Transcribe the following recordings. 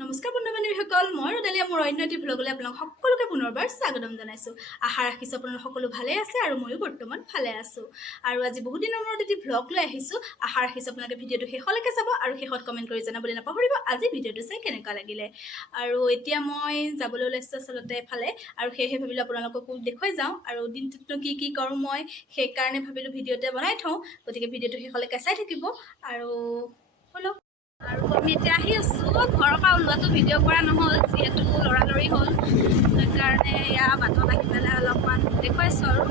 নমস্কাৰ বন্ধু-বান্ধৱীসকল, মই ৰদালিয়া মোৰ অন্য এটি ভ্লগলৈ আপোনালোক সকলোকে পুনৰবাৰ স্বাগতম জনাইছোঁ। আশা ৰাখিছোঁ আপোনালোক সকলো ভালে আছে আৰু ময়ো বৰ্তমান ভালে আছোঁ। আৰু আজি বহুত দিনৰ মূৰত এটি ভ্লগ লৈ আহিছোঁ। আশা ৰাখিছোঁ আপোনালোকে ভিডিঅ'টো শেষলৈকে চাব আৰু শেষত কমেণ্ট কৰি জনাবলৈ নাপাহৰিব আজি ভিডিঅ'টো চাই কেনেকুৱা লাগিলে। আৰু এতিয়া মই যাবলৈ ওলাইছোঁ আচলতে এফালে, আৰু সেয়েহে ভাবিলোঁ আপোনালোককো দেখুৱাই যাওঁ। আৰু দিনটোতনো কি কৰোঁ মই সেইকাৰণে ভাবিলোঁ ভিডিঅ'তে বনাই থওঁ, গতিকে ভিডিঅ'টো শেষলৈকে চাই থাকিব। আৰু ব'লক। আৰু আমি এতিয়া আহি আছোঁ, ঘৰৰ পৰা ওলোৱাটো ভিডিঅ' কৰা নহ'ল যিহেতু লৰালৰি হ'ল, সেইকাৰণে এয়া বাটত আহি পেলাই অলপমান দেখুৱাইছোঁ আৰু।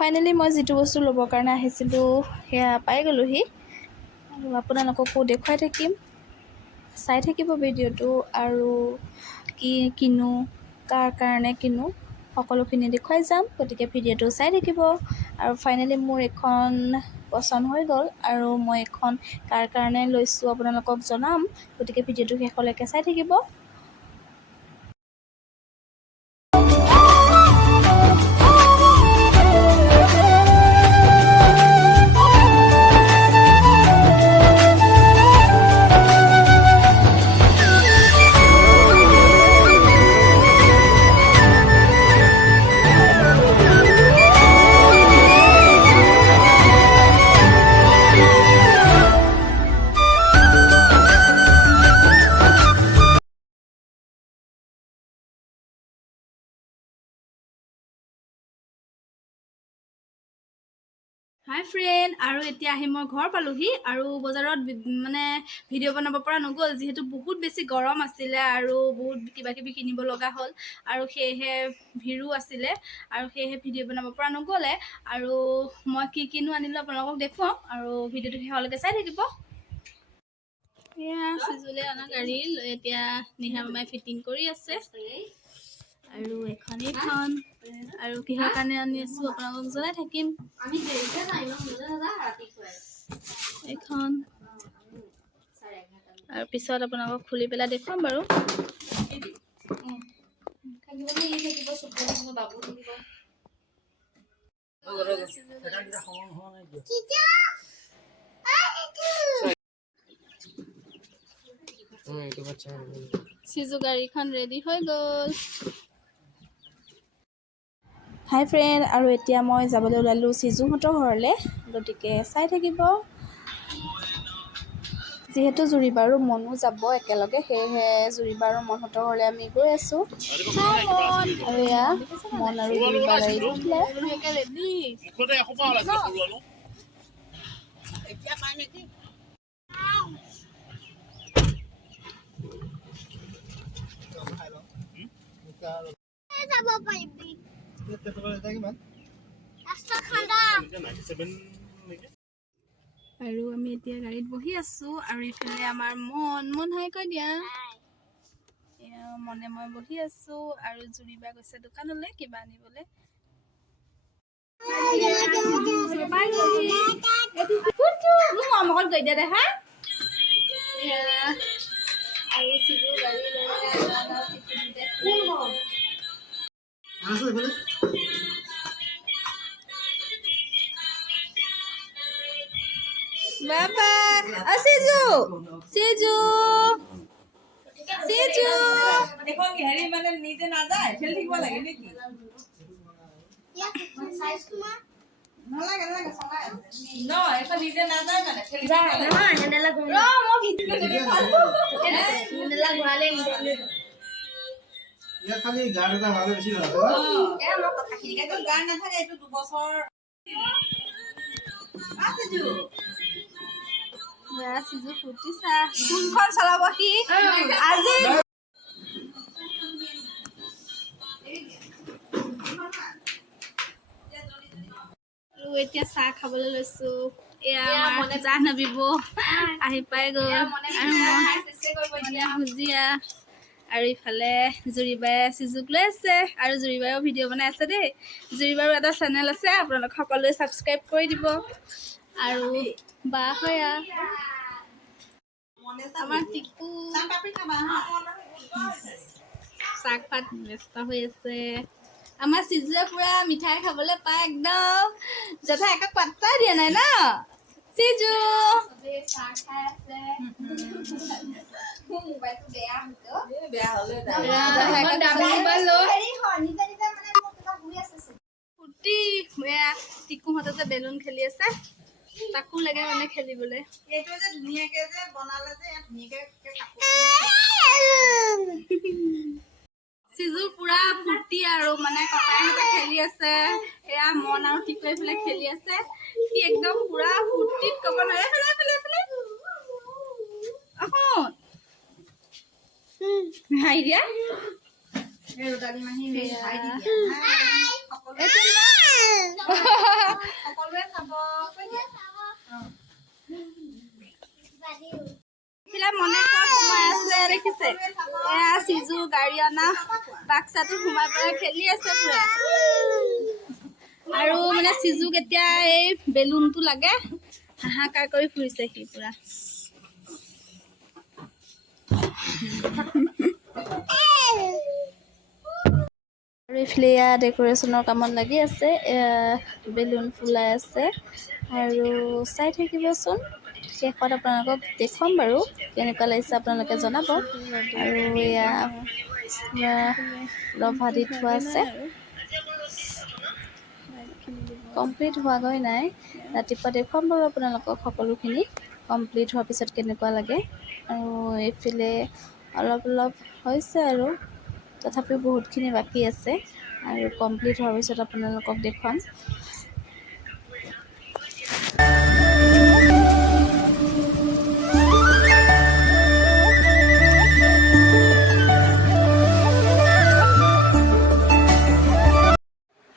ফাইনেলি মই যিটো বস্তু ল'বৰ কাৰণে আহিছিলোঁ সেয়া পাই গ'লোহি, আৰু আপোনালোককো দেখুৱাই থাকিম, চাই থাকিব ভিডিঅ'টো। আৰু কি কিনো, কাৰ কাৰণে কিনো, সকলোখিনি দেখুৱাই যাম, গতিকে ভিডিঅ'টো চাই থাকিব। আৰু ফাইনেলি মোৰ এখন পচন্দ হৈ গ'ল, আৰু মই এখন কাৰ কাৰণে লৈছোঁ আপোনালোকক জনাম, গতিকে ভিডিঅ'টো শেষলৈকে চাই থাকিব। হাই ফ্ৰেণ্ড, আৰু এতিয়া আহি মই ঘৰ পালোহি। আৰু বজাৰত মানে ভিডিঅ' বনাব পৰা নগ'ল যিহেতু বহুত বেছি গৰম আছিলে আৰু বহুত কিবাকিবি কিনিব লগা হ'ল, আৰু সেয়েহে ভিৰো আছিলে, আৰু সেয়েহে ভিডিঅ' বনাব পৰা নগ'লে। আৰু মই কি কিনো আনিলোঁ আপোনালোকক দেখুৱাম, আৰু ভিডিঅ'টো শেষলৈকে চাই থাকিব। এয়া চিজুলে অনা গাড়ী এতিয়া নিহা মামাই ফিটিং কৰি আছে, আৰু এইখন আৰু কিহৰ কাৰণে আনি আছোঁ আপোনালোকক জনাই থাকিম। এইখন আৰু পিছত আপোনালোকক খুলি পেলাই দেখুৱাম বাৰু। চিজু গাড়ীখন ৰেডি হৈ গ'ল। হাই ফ্ৰেণ্ড, আৰু এতিয়া মই যাবলৈ ওলালোঁ চিজুহঁতৰ ঘৰলৈ, গতিকে চাই থাকিব। যিহেতু জুৰিবা আৰু মনো যাব একেলগে, সেয়েহে জুৰিবা আৰু মনহঁতৰ ঘৰলৈ আমি গৈ আছোঁ। আৰু এয়া মন আৰু জুৰিবা গাড়ীত উঠিলে। আৰু আমি এতিয়া গাড়ীত বহি আছোঁ, আৰু ইফালে আমাৰ মন হাই কৈ দিয়া। মনে মই বহি আছোঁ, আৰু জুৰিবা গৈছে দোকানলৈ কিবা আনিবলৈ। আৰু চিজু গাড়ী লৈ বাবা চিজু চিজু চিজু এখন হেৰি মানে নিজে নাযায়, ঠেলি থাকিব লাগে নেকি? নালাগে চলাই আছে ন, এখন নিজে নাযায় মানে ঠেলি থাকিব লাগে। হেন্ডেলা ঘূৰাই ৰ মই ভিডিঅ' দেখালো, হেন্ডেলা ঘূৰালে ইয়া খালি গাড় এটা ভালে বেছি ভাল এ মই কথা খিনি এইটো গাড় নাথাকে, এইটো 2 বছৰ আছে জু চিজু ফুটিছা কোনখন চলাব সি আজি। এতিয়া চাহ খাবলৈ লৈছোঁ। এয়া আমাৰ জাহ্নবী বৌ আহি পাই গ'ল ভুজিয়া আৰু ইফালে জুৰিবাই চিজুক লৈ আছে আৰু জুৰিবাইও ভিডিঅ' বনাই আছে দেই। জুৰিবাৰো এটা চেনেল আছে, আপোনালোক সকলোৱে ছাবস্ক্ৰাইব কৰি দিব। আৰু বা হয়া আমাৰ টিকু চাহ পাত ব্যস্ত হৈ আছে। আমাৰ চিজুৱে পুৰা মিঠাই খাবলৈ পায় একদম। যথা একো পাত্তাই দিয়া নাই ন চিজু। চাহ খাই আছে। টিকুহঁতে যে বেলুন খেলি আছে, তাকো লাগে মানে খেলিবলৈ। চিজু পুৰা ফূৰ্তি আৰু মানে ককাইহঁতে খেলি আছে। এয়া মন আৰু টিকুৱে এইফালে খেলি আছে। সি একদম পুৰা ফূৰ্তিত ক'ব নোৱাৰে। দেখিছে এয়া চিজু গাড়ী অনা বাক্সাটো সোমাই পেলাই খেলি আছে পুৰা। আৰু মানে চিজুক এতিয়া এই বেলুনটো লাগে, হাহাকাৰ কৰি ফুৰিছে সি পুৰা। আৰু এইফালে ডেক'ৰেশ্যনৰ কামত লাগি আছে, বেলুন ফুলাই আছে। আৰু চাই থাকিবচোন, শেষত আপোনালোকক দেখুৱাম বাৰু কেনেকুৱা লাগিছে আপোনালোকে জনাব। আৰু এয়া ৰভা দি থোৱা আছে, কমপ্লিট হোৱাগৈ নাই। ৰাতিপুৱা দেখুৱাম বাৰু আপোনালোকক সকলোখিনি কমপ্লিট হোৱাৰ পিছত কেনেকুৱা লাগে। আৰু এইফালে অলপ হৈছে আৰু তথাপিও বহুতখিনি বাকী আছে। আৰু কমপ্লিট হোৱাৰ পিছত আপোনালোকক দেখুৱাম।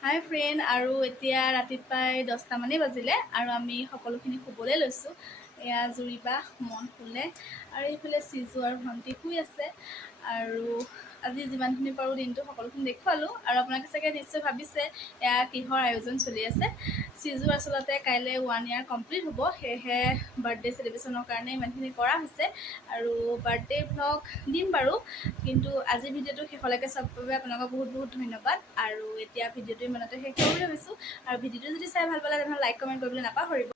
হাই ফ্ৰেণ্ড, আৰু এতিয়া ৰাতিপুৱাই 10টা মানেই বাজিলে আৰু আমি সকলোখিনি শুবলৈ লৈছোঁ। এয়া জুৰিবা মন শুলে আৰু এইফালে চিজু আৰু ভণ্টি শুই আছে। আৰু আজি যিমানখিনি পাৰোঁ দিনটো সকলোখিনি দেখুৱালোঁ। আৰু আপোনালোকে চাগে নিশ্চয় ভাবিছে এয়া কিহৰ আয়োজন চলি আছে। চিজু আচলতে কাইলৈ 1 year কমপ্লিট হ'ব, সেয়েহে বাৰ্থডে চেলিব্ৰেশ্যনৰ কাৰণে ইমানখিনি কৰা হৈছে। আৰু বাৰ্থডে ভ্লগ দিম বাৰু, কিন্তু আজি ভিডিঅ'টো শেষলৈকে চোৱাৰ বাবে আপোনালোকক বহুত ধন্যবাদ। আৰু এতিয়া ভিডিঅ'টো ইমানতে শেষ কৰিবলৈ ভাবিছোঁ। আৰু ভিডিঅ'টো যদি চাই ভাল পালে তেনেহ'লে লাইক কমেণ্ট কৰিবলৈ নাপাহৰিব।